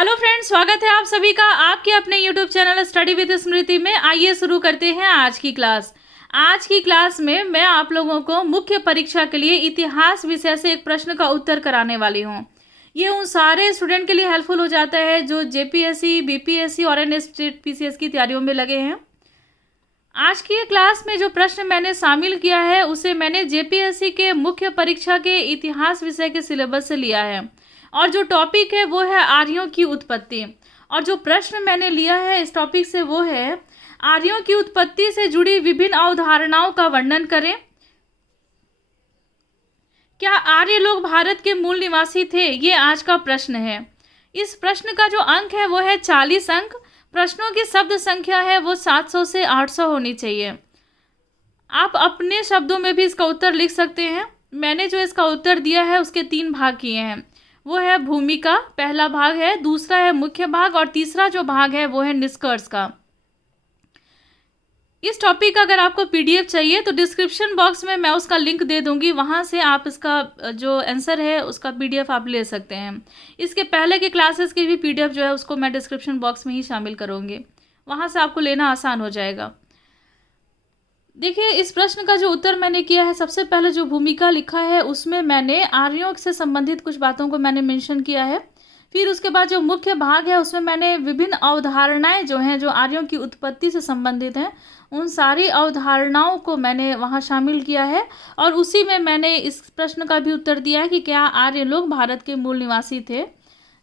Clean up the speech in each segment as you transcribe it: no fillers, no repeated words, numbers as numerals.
Hello friends, स्वागत है आप सभी का आपके अपने यूट्यूब चैनल स्टडी विद स्मृति में। आइए शुरू करते हैं आज की क्लास। आज की क्लास में मैं आप लोगों को मुख्य परीक्षा के लिए इतिहास विषय से एक प्रश्न का उत्तर कराने वाली हूँ। ये उन सारे स्टूडेंट के लिए हेल्पफुल हो जाता है जो जेपीएससी, बीपीएससी और अन्य स्टेट पीसीएस की तैयारियों में लगे हैं। आज की क्लास में जो प्रश्न मैंने शामिल किया है उसे मैंने जेपीएससी के मुख्य परीक्षा के इतिहास विषय के सिलेबस से लिया है और जो टॉपिक है वो है आर्यों की उत्पत्ति। और जो प्रश्न मैंने लिया है इस टॉपिक से वो है आर्यों की उत्पत्ति से जुड़ी विभिन्न अवधारणाओं का वर्णन करें। क्या आर्य लोग भारत के मूल निवासी थे? ये आज का प्रश्न है। इस प्रश्न का जो अंक है वो है 40 अंक। प्रश्नों की शब्द संख्या है वो 700 से 800 होनी चाहिए। आप अपने शब्दों में भी इसका उत्तर लिख सकते हैं। मैंने जो इसका उत्तर दिया है उसके 3 भाग किए हैं। वो है भूमिका, पहला भाग है, दूसरा है मुख्य भाग और तीसरा जो भाग है वो है निष्कर्ष का। इस टॉपिक का अगर आपको पीडीएफ चाहिए तो डिस्क्रिप्शन बॉक्स में मैं उसका लिंक दे दूंगी, वहाँ से आप इसका जो आंसर है उसका पीडीएफ आप ले सकते हैं। इसके पहले के क्लासेस की भी पीडीएफ जो है उसको मैं डिस्क्रिप्शन बॉक्स में ही शामिल करूँगी, वहाँ से आपको लेना आसान हो जाएगा। देखिए, इस प्रश्न का जो उत्तर मैंने किया है, सबसे पहले जो भूमिका लिखा है उसमें मैंने आर्यों से संबंधित कुछ बातों को मैंने मेंशन किया है। फिर उसके बाद जो मुख्य भाग है उसमें मैंने विभिन्न अवधारणाएं जो हैं जो आर्यों की उत्पत्ति से संबंधित हैं उन सारी अवधारणाओं को मैंने वहां शामिल किया है और उसी में मैंने इस प्रश्न का भी उत्तर दिया है कि क्या आर्य लोग भारत के मूल निवासी थे।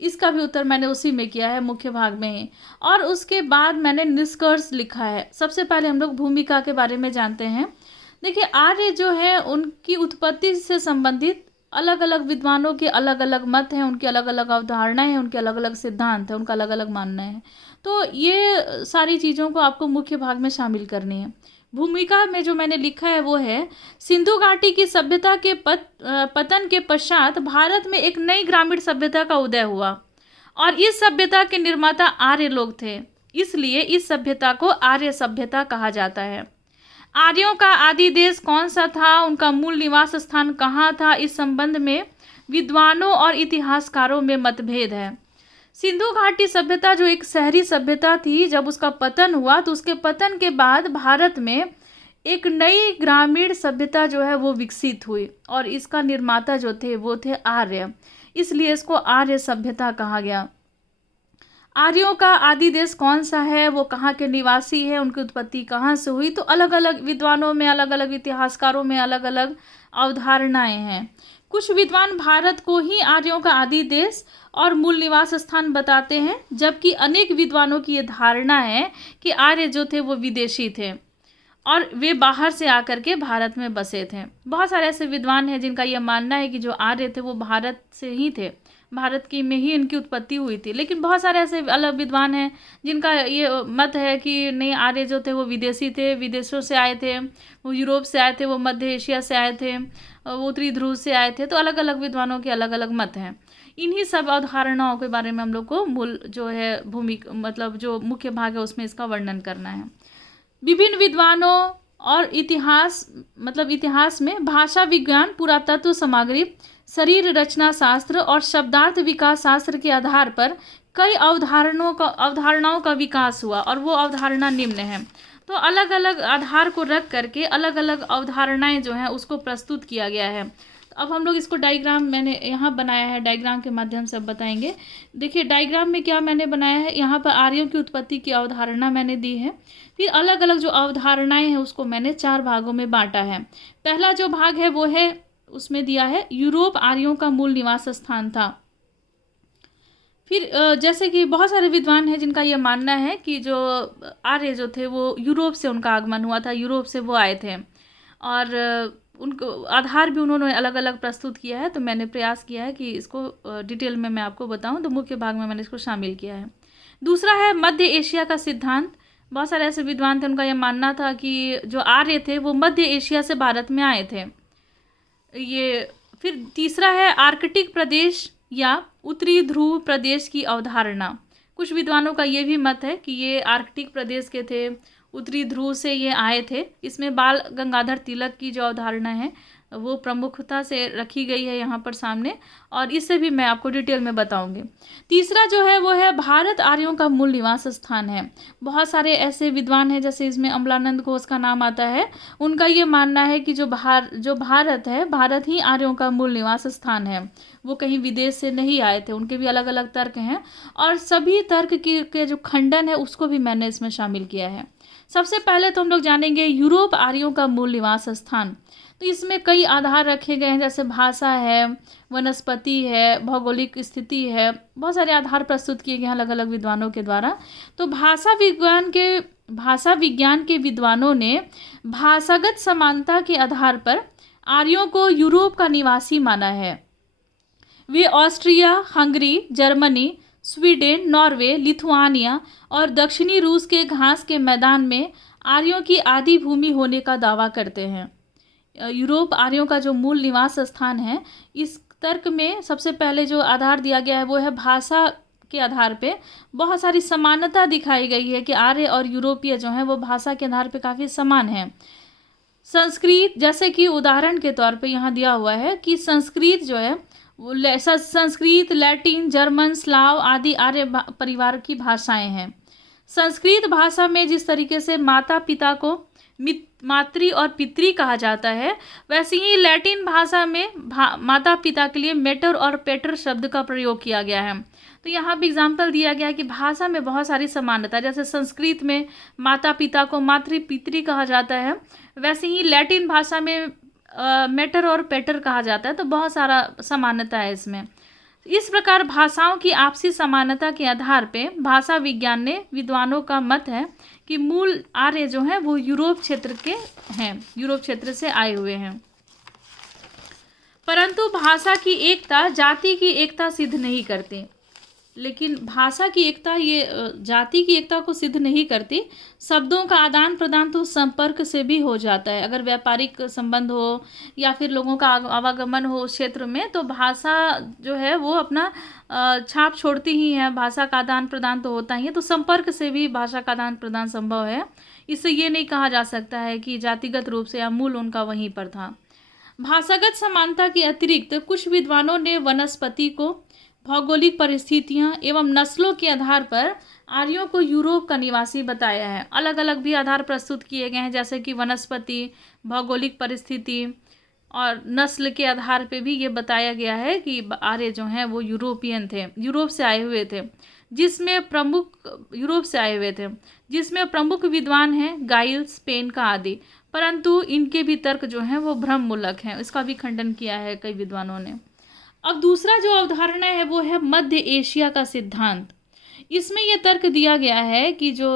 इसका भी उत्तर मैंने उसी में किया है, मुख्य भाग में ही। और उसके बाद मैंने निष्कर्ष लिखा है। सबसे पहले हम लोग भूमिका के बारे में जानते हैं। देखिए, आर्य जो है उनकी उत्पत्ति से संबंधित अलग अलग विद्वानों के अलग अलग मत हैं, उनकी अलग अलग अवधारणाएं हैं, उनके अलग अलग सिद्धांत हैं, उनका अलग अलग मानना है। तो ये सारी चीज़ों को आपको मुख्य भाग में शामिल करनी है। भूमिका में जो मैंने लिखा है वो है सिंधु घाटी की सभ्यता के पतन के पश्चात भारत में एक नई ग्रामीण सभ्यता का उदय हुआ और इस सभ्यता के निर्माता आर्य लोग थे, इसलिए इस सभ्यता को आर्य सभ्यता कहा जाता है। आर्यों का आदि देश कौन सा था, उनका मूल निवास स्थान कहाँ था, इस संबंध में विद्वानों और इतिहासकारों में मतभेद है। सिंधु घाटी सभ्यता जो एक शहरी सभ्यता थी, जब उसका पतन हुआ तो उसके पतन के बाद भारत में एक नई ग्रामीण सभ्यता जो है वो विकसित हुई और इसका निर्माता जो थे वो थे आर्य, इसलिए इसको आर्य सभ्यता कहा गया। आर्यों का आदि देश कौन सा है, वो कहाँ के निवासी है, उनकी उत्पत्ति कहाँ से हुई, तो अलग अलग विद्वानों में, अलग अलग इतिहासकारों में अलग अलग अवधारणाएं हैं। कुछ विद्वान भारत को ही आर्यों का आदि देश और मूल निवास स्थान बताते हैं, जबकि अनेक विद्वानों की ये धारणा है कि आर्य जो थे वो विदेशी थे और वे बाहर से आकर के भारत में बसे थे। बहुत सारे ऐसे विद्वान हैं जिनका यह मानना है कि जो आर्य थे वो भारत से ही थे, भारत की में ही इनकी उत्पत्ति हुई थी। लेकिन बहुत सारे ऐसे अलग विद्वान हैं जिनका ये मत है कि नहीं, आर्य जो थे वो विदेशी थे, विदेशों से आए थे, वो यूरोप से आए थे, वो मध्य एशिया से आए थे, वो उत्तरी ध्रुव से आए थे। तो अलग अलग विद्वानों के अलग अलग मत हैं। इन्हीं सब अवधारणाओं के बारे में हम लोग को मूल जो है भूमिका मतलब जो मुख्य भाग है उसमें इसका वर्णन करना है। विभिन्न विद्वानों और इतिहास में भाषा विज्ञान, पुरातत्व सामग्री, शरीर रचना शास्त्र और शब्दार्थ विकास शास्त्र के आधार पर कई अवधारणाओं का विकास हुआ और वो अवधारणा निम्न है। तो अलग अलग आधार को रख करके अलग अलग अवधारणाएं जो हैं उसको प्रस्तुत किया गया है। तो अब हम लोग इसको डायग्राम मैंने यहाँ बनाया है, डायग्राम के माध्यम से अब बताएंगे। देखिए, डायग्राम में क्या मैंने बनाया है, यहाँ पर आर्यों की उत्पत्ति की अवधारणा मैंने दी है। फिर अलग अलग जो अवधारणाएं हैं उसको मैंने 4 भागों में बांटा है। पहला जो भाग है वो है, उसमें दिया है यूरोप आर्यों का मूल निवास स्थान था। फिर जैसे कि बहुत सारे विद्वान हैं जिनका यह मानना है कि जो आर्य जो थे वो यूरोप से उनका आगमन हुआ था, यूरोप से वो आए थे और उनको आधार भी उन्होंने अलग अलग प्रस्तुत किया है। तो मैंने प्रयास किया है कि इसको डिटेल में मैं आपको बताऊं, तो मुख्य भाग में मैंने इसको शामिल किया है। दूसरा है मध्य एशिया का सिद्धांत। बहुत सारे ऐसे विद्वान थे, उनका यह मानना था कि जो आर्य थे वो मध्य एशिया से भारत में आए थे। ये फिर तीसरा है आर्कटिक प्रदेश या उत्तरी ध्रुव प्रदेश की अवधारणा। कुछ विद्वानों का ये भी मत है कि ये आर्कटिक प्रदेश के थे, उत्तरी ध्रुव से ये आए थे। इसमें बाल गंगाधर तिलक की जो अवधारणा है वो प्रमुखता से रखी गई है यहाँ पर सामने, और इससे भी मैं आपको डिटेल में बताऊंगी। तीसरा जो है वो है भारत आर्यों का मूल निवास स्थान है। बहुत सारे ऐसे विद्वान हैं, जैसे इसमें अमलानंद घोष का नाम आता है। उनका ये मानना है कि जो भारत है, भारत ही आर्यों का मूल निवास स्थान है, वो कहीं विदेश से नहीं आए थे। उनके भी अलग अलग तर्क हैं, और सभी तर्क के जो खंडन है उसको भी मैंने इसमें शामिल किया है। सबसे पहले तो हम लोग जानेंगे यूरोप आर्यों का मूल निवास स्थान। तो इसमें कई आधार रखे गए हैं, जैसे भाषा है, वनस्पति है, भौगोलिक स्थिति है, बहुत सारे आधार प्रस्तुत किए गए हैं अलग अलग विद्वानों के द्वारा। तो भाषा विज्ञान के विद्वानों ने भाषागत समानता के आधार पर आर्यों को यूरोप का निवासी माना है। वे Austria, Hungary, Germany, Sweden, Norway, Lithuania और दक्षिणी रूस के घास के मैदान में आर्यों की आदि भूमि होने का दावा करते हैं। यूरोप आर्यों का जो मूल निवास स्थान है, इस तर्क में सबसे पहले जो आधार दिया गया है वो है भाषा के आधार पे बहुत सारी समानता दिखाई गई है कि आर्य और यूरोपीय जो हैं वो भाषा के आधार पे काफ़ी समान हैं। संस्कृत, जैसे कि उदाहरण के तौर पे यहाँ दिया हुआ है कि संस्कृत जो है वो संस्कृत, लैटिन, जर्मन, स्लाव आदि आर्य परिवार की भाषाएं हैं। संस्कृत भाषा में जिस तरीके से माता पिता को मातृ और पितृ कहा जाता है, वैसे ही लैटिन भाषा में माता पिता के लिए मेटर और पेटर शब्द का प्रयोग किया गया है। तो यहाँ भी एग्जाम्पल दिया गया है कि भाषा में बहुत सारी समानता, जैसे संस्कृत में माता पिता को मातृ पितृ कहा जाता है, वैसे ही लैटिन भाषा में मेटर और पेटर कहा जाता है। तो बहुत सारा समानता है इसमें। इस प्रकार भाषाओं की आपसी समानता के आधार पे भाषा विज्ञान ने विद्वानों का मत है कि मूल आर्य जो हैं वो यूरोप क्षेत्र के हैं, यूरोप क्षेत्र से आए हुए हैं। परंतु भाषा की एकता जाति की एकता सिद्ध नहीं करती। लेकिन भाषा की एकता ये जाति की एकता को सिद्ध नहीं करती। शब्दों का आदान प्रदान तो संपर्क से भी हो जाता है। अगर व्यापारिक संबंध हो या फिर लोगों का आवागमन हो उस क्षेत्र में, तो भाषा जो है वो अपना छाप छोड़ती ही है। भाषा का आदान प्रदान तो होता ही है, तो संपर्क से भी भाषा का आदान प्रदान संभव है। इससे ये नहीं कहा जा सकता है कि जातिगत रूप से या मूल उनका वहीं पर था। भाषागत समानता के अतिरिक्त कुछ विद्वानों ने वनस्पति को भौगोलिक परिस्थितियां एवं नस्लों के आधार पर आर्यों को यूरोप का निवासी बताया है। अलग अलग भी आधार प्रस्तुत किए गए हैं, जैसे कि वनस्पति, भौगोलिक परिस्थिति और नस्ल के आधार पे भी ये बताया गया है कि आर्य जो हैं वो यूरोपियन थे, यूरोप से आए हुए थे, जिसमें प्रमुख विद्वान हैं गाइल, स्पेन का आदि। परंतु इनके भी तर्क जो हैं वो भ्रममूलक हैं, इसका भी खंडन किया है कई विद्वानों ने। अब दूसरा जो अवधारणा है वो है मध्य एशिया का सिद्धांत। इसमें यह तर्क दिया गया है कि जो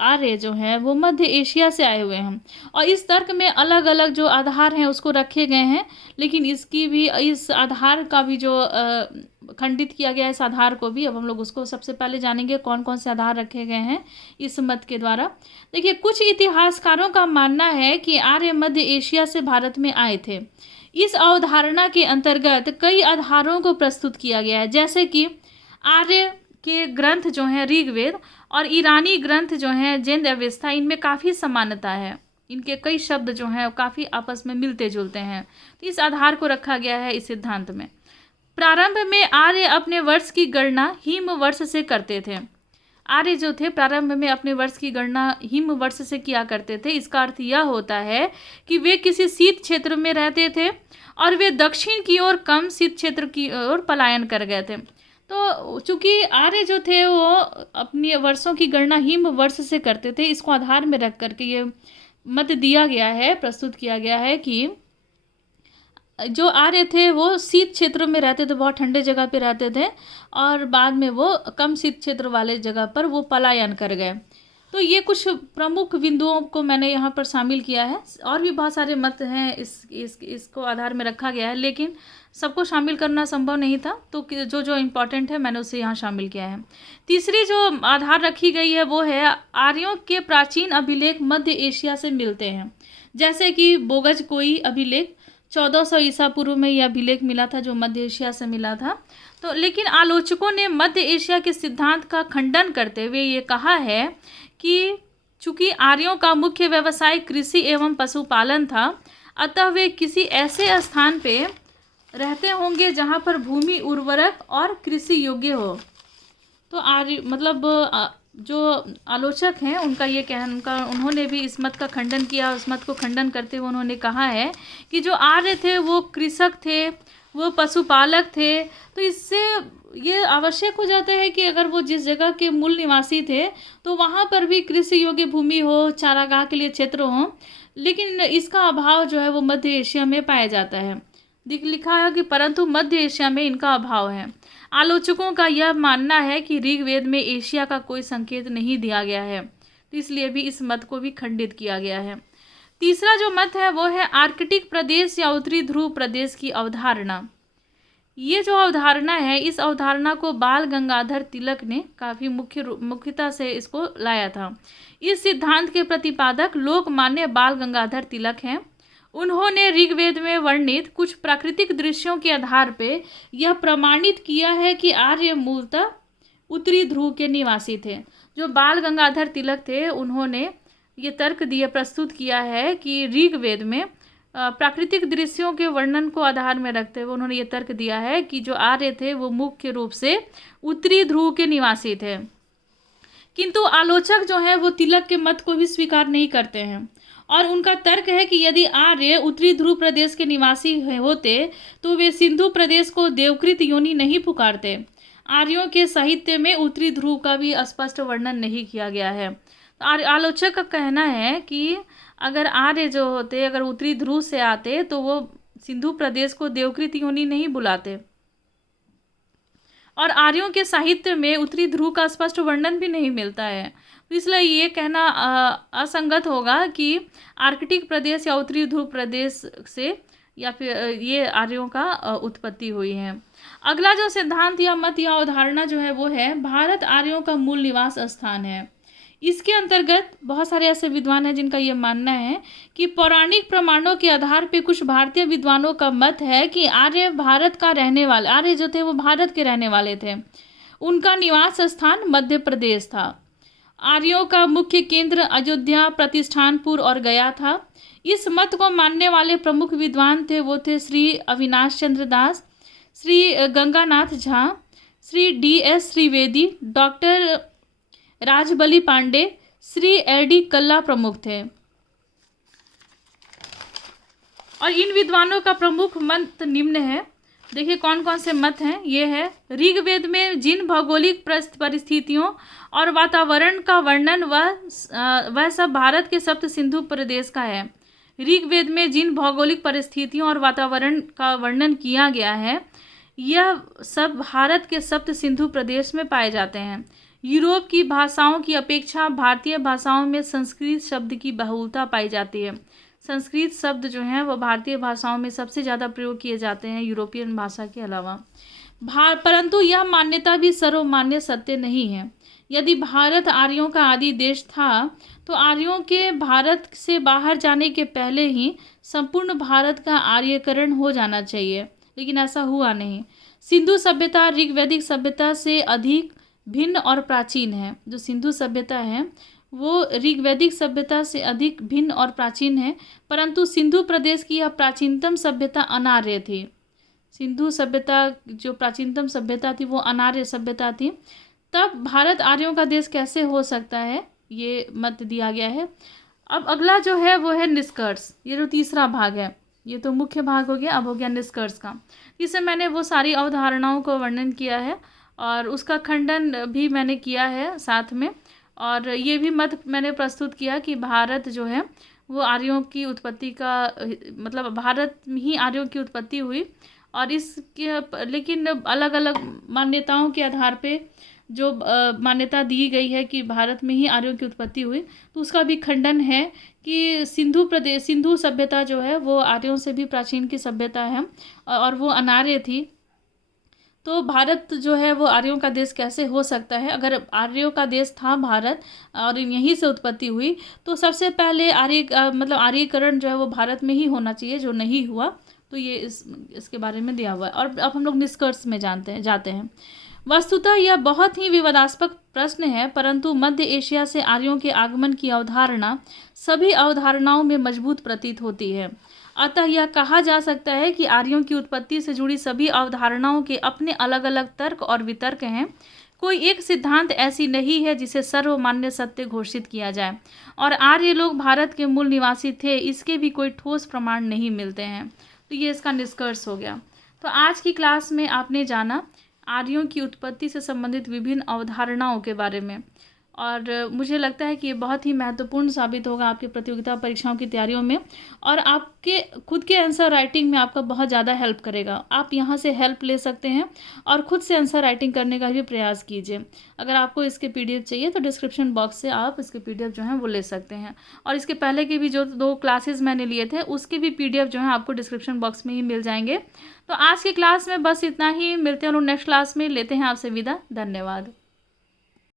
आर्य जो हैं वो मध्य एशिया से आए हुए हैं, और इस तर्क में अलग अलग जो आधार हैं उसको रखे गए हैं। लेकिन इस आधार का भी जो खंडित किया गया है, इस आधार को भी अब हम लोग उसको सबसे पहले जानेंगे कौन कौन से आधार रखे गए हैं इस मत के द्वारा। देखिए, कुछ इतिहासकारों का मानना है कि आर्य मध्य एशिया से भारत में आए थे। इस अवधारणा के अंतर्गत कई आधारों को प्रस्तुत किया गया है, जैसे कि आर्य के ग्रंथ जो हैं ऋग्वेद और ईरानी ग्रंथ जो हैं जैन अवेस्ता, इनमें काफ़ी समानता है। इनके कई शब्द जो हैं काफ़ी आपस में मिलते जुलते हैं। तो इस आधार को रखा गया है इस सिद्धांत में। प्रारंभ में आर्य अपने वर्ष की गणना हिम वर्ष से करते थे। आर्य जो थे प्रारंभ में अपने वर्ष की गणना हिम वर्ष से किया करते थे। इसका अर्थ यह होता है कि वे किसी शीत क्षेत्र में रहते थे और वे दक्षिण की ओर कम शीत क्षेत्र की ओर पलायन कर गए थे। तो चूंकि आर्य जो थे वो अपनी वर्षों की गणना हिम वर्ष से करते थे, इसको आधार में रख करके ये मत दिया गया है, प्रस्तुत किया गया है कि जो आर्य थे वो शीत क्षेत्र में रहते थे, बहुत ठंडे जगह पे रहते थे, और बाद में वो कम शीत क्षेत्र वाले जगह पर वो पलायन कर गए। तो ये कुछ प्रमुख बिंदुओं को मैंने यहाँ पर शामिल किया है। और भी बहुत सारे मत हैं इसको आधार में रखा गया है, लेकिन सबको शामिल करना संभव नहीं था, तो जो जो इम्पोर्टेंट है मैंने उसे यहाँ शामिल किया है। तीसरी जो आधार रखी गई है वो है आर्यों के प्राचीन अभिलेख मध्य एशिया से मिलते हैं, जैसे कि बोगज कोई अभिलेख 1400 ईसा पूर्व में यह अभिलेख मिला था जो मध्य एशिया से मिला था। तो लेकिन आलोचकों ने मध्य एशिया के सिद्धांत का खंडन करते हुए ये कहा है कि चूंकि आर्यों का मुख्य व्यवसाय कृषि एवं पशुपालन था, अतः वे किसी ऐसे स्थान पे रहते होंगे जहाँ पर भूमि उर्वरक और कृषि योग्य हो। तो आर्य मतलब जो आलोचक हैं उनका ये कहना, उन्होंने भी इस मत का खंडन किया। उस मत को खंडन करते हुए उन्होंने कहा है कि जो आर्य थे वो कृषक थे, वो पशुपालक थे। तो इससे ये आवश्यक हो जाता है कि अगर वो जिस जगह के मूल निवासी थे तो वहाँ पर भी कृषि योग्य भूमि हो, चारागाह के लिए क्षेत्र हो। लेकिन इसका अभाव जो है वो मध्य एशिया में पाया जाता है। लिखा है कि परंतु मध्य एशिया में इनका अभाव है। आलोचकों का यह मानना है कि ऋग्वेद में एशिया का कोई संकेत नहीं दिया गया है, तो इसलिए भी इस मत को भी खंडित किया गया है। तीसरा जो मत है वो है आर्कटिक प्रदेश या उत्तरी ध्रुव प्रदेश की अवधारणा। ये जो अवधारणा है, इस अवधारणा को बाल गंगाधर तिलक ने काफ़ी मुख्यता से इसको लाया था। इस सिद्धांत के प्रतिपादक लोकमान्य बाल गंगाधर तिलक हैं। उन्होंने ऋग्वेद में वर्णित कुछ प्राकृतिक दृश्यों के आधार पर यह प्रमाणित किया है कि आर्य मूलतः उत्तरी ध्रुव के निवासी थे। जो बाल गंगाधर तिलक थे उन्होंने ये तर्क प्रस्तुत किया है कि ऋग्वेद में प्राकृतिक दृश्यों के वर्णन को आधार में रखते हुए उन्होंने ये तर्क दिया है कि जो आर्य थे वो मुख्य रूप से उत्तरी ध्रुव के निवासी थे। किंतु आलोचक जो है वो तिलक के मत को भी स्वीकार नहीं करते हैं और उनका तर्क है कि यदि आर्य उत्तरी ध्रुव प्रदेश के निवासी होते तो वे सिंधु प्रदेश को देवकृत योनि नहीं पुकारते। आर्यों के साहित्य में उत्तरी ध्रुव का भी स्पष्ट वर्णन नहीं किया गया है। आलोचक का कहना है कि अगर आर्य जो होते अगर उत्तरी ध्रुव से आते तो वो सिंधु प्रदेश को देवकृत योनि नहीं बुलाते और आर्यों के साहित्य में उत्तरी ध्रुव का स्पष्ट वर्णन भी नहीं मिलता है। तो इसलिए ये कहना असंगत होगा कि आर्कटिक प्रदेश या उत्तरी ध्रुव प्रदेश से या फिर ये आर्यों का उत्पत्ति हुई है। अगला जो सिद्धांत या मत या अवधारणा जो है वो है भारत आर्यों का मूल निवास स्थान है। इसके अंतर्गत बहुत सारे ऐसे विद्वान हैं जिनका ये मानना है कि पौराणिक प्रमाणों के आधार पर कुछ भारतीय विद्वानों का मत है कि आर्य भारत का रहने वाले, आर्य जो थे वो भारत के रहने वाले थे। उनका निवास स्थान मध्य प्रदेश था। आर्यों का मुख्य केंद्र अयोध्या, प्रतिष्ठानपुर और गया था। इस मत को मानने वाले प्रमुख विद्वान थे वो थे Shri Avinash Chandra Das, Shri Ganganath Jha, Shri DS Trivedi, doctor Rajbali Pandey, Shri LD Kalla प्रमुख थे। और इन विद्वानों का प्रमुख मत निम्न है। देखिए कौन कौन से मत हैं। ये है ऋग्वेद में जिन भौगोलिक परिस्थितियों और वातावरण का वर्णन वह सब भारत के सप्त सिंधु प्रदेश का है। ऋग्वेद में जिन भौगोलिक परिस्थितियों और वातावरण का वर्णन किया गया है यह सब भारत के सप्त सिंधु प्रदेश में पाए जाते हैं। यूरोप की भाषाओं की अपेक्षा भारतीय भाषाओं में संस्कृत शब्द की बहुलता पाई जाती है। संस्कृत शब्द जो हैं वो भारतीय भाषाओं में सबसे ज़्यादा प्रयोग किए जाते हैं यूरोपियन भाषा के अलावा। परंतु यह मान्यता भी सर्वमान्य सत्य नहीं है। यदि भारत आर्यों का आदि देश था तो आर्यों के भारत से बाहर जाने के पहले ही संपूर्ण भारत का आर्यकरण हो जाना चाहिए, लेकिन ऐसा हुआ नहीं। सिंधु सभ्यता ऋग्वैदिक सभ्यता से अधिक भिन्न और प्राचीन है। जो सिंधु सभ्यता है वो ऋग्वैदिक सभ्यता से अधिक भिन्न और प्राचीन है, परंतु सिंधु प्रदेश की यह प्राचीनतम सभ्यता अनार्य थी। सिंधु सभ्यता जो प्राचीनतम सभ्यता थी वो अनार्य सभ्यता थी। तब भारत आर्यों का देश कैसे हो सकता है, ये मत दिया गया है। अब अगला जो है वो है निष्कर्ष। ये जो तीसरा भाग है, ये तो मुख्य भाग हो गया, अब हो गया निष्कर्ष का। इससे मैंने वो सारी अवधारणाओं को वर्णन किया है और उसका खंडन भी मैंने किया है साथ में, और ये भी मत मैंने प्रस्तुत किया कि भारत जो है वो आर्यों की उत्पत्ति का मतलब भारत में ही आर्यों की उत्पत्ति हुई और इसके लेकिन अलग अलग मान्यताओं के आधार पे जो मान्यता दी गई है कि भारत में ही आर्यों की उत्पत्ति हुई, तो उसका भी खंडन है कि सिंधु सभ्यता जो है वो आर्यों से भी प्राचीन की सभ्यता है और वो अनार्य थी। तो भारत जो है वो आर्यों का देश कैसे हो सकता है? अगर आर्यों का देश था भारत और यहीं से उत्पत्ति हुई तो सबसे पहले आर्यकरण जो है वो भारत में ही होना चाहिए, जो नहीं हुआ। तो ये इसके बारे में दिया हुआ है। और अब हम लोग निष्कर्ष में जाते हैं। वस्तुतः यह बहुत ही विवादास्पद प्रश्न है, परंतु मध्य एशिया से आर्यों के आगमन की अवधारणा सभी अवधारणाओं में मजबूत प्रतीत होती है। अतः यह कहा जा सकता है कि आर्यों की उत्पत्ति से जुड़ी सभी अवधारणाओं के अपने अलग अलग तर्क और वितर्क हैं। कोई एक सिद्धांत ऐसी नहीं है जिसे सर्वमान्य सत्य घोषित किया जाए, और आर्य लोग भारत के मूल निवासी थे, इसके भी कोई ठोस प्रमाण नहीं मिलते हैं। तो ये इसका निष्कर्ष हो गया। तो आज की क्लास में आपने जाना आर्यों की उत्पत्ति से संबंधित विभिन्न अवधारणाओं के बारे में, और मुझे लगता है कि ये बहुत ही महत्वपूर्ण साबित होगा आपकी प्रतियोगिता परीक्षाओं की तैयारियों में, और आपके खुद के आंसर राइटिंग में आपका बहुत ज़्यादा हेल्प करेगा। आप यहाँ से हेल्प ले सकते हैं और ख़ुद से आंसर राइटिंग करने का भी प्रयास कीजिए। अगर आपको इसके PDF चाहिए तो डिस्क्रिप्शन बॉक्स से आप इसके PDF जो हैं वो ले सकते हैं, और इसके पहले के भी जो 2 क्लासेस मैंने लिए थे उसके भी PDF जो हैं आपको डिस्क्रिप्शन बॉक्स में ही मिल जाएंगे। तो आज की क्लास में बस इतना ही। मिलते हैं लोग नेक्स्ट क्लास में। लेते हैं आपसे विदा। धन्यवाद।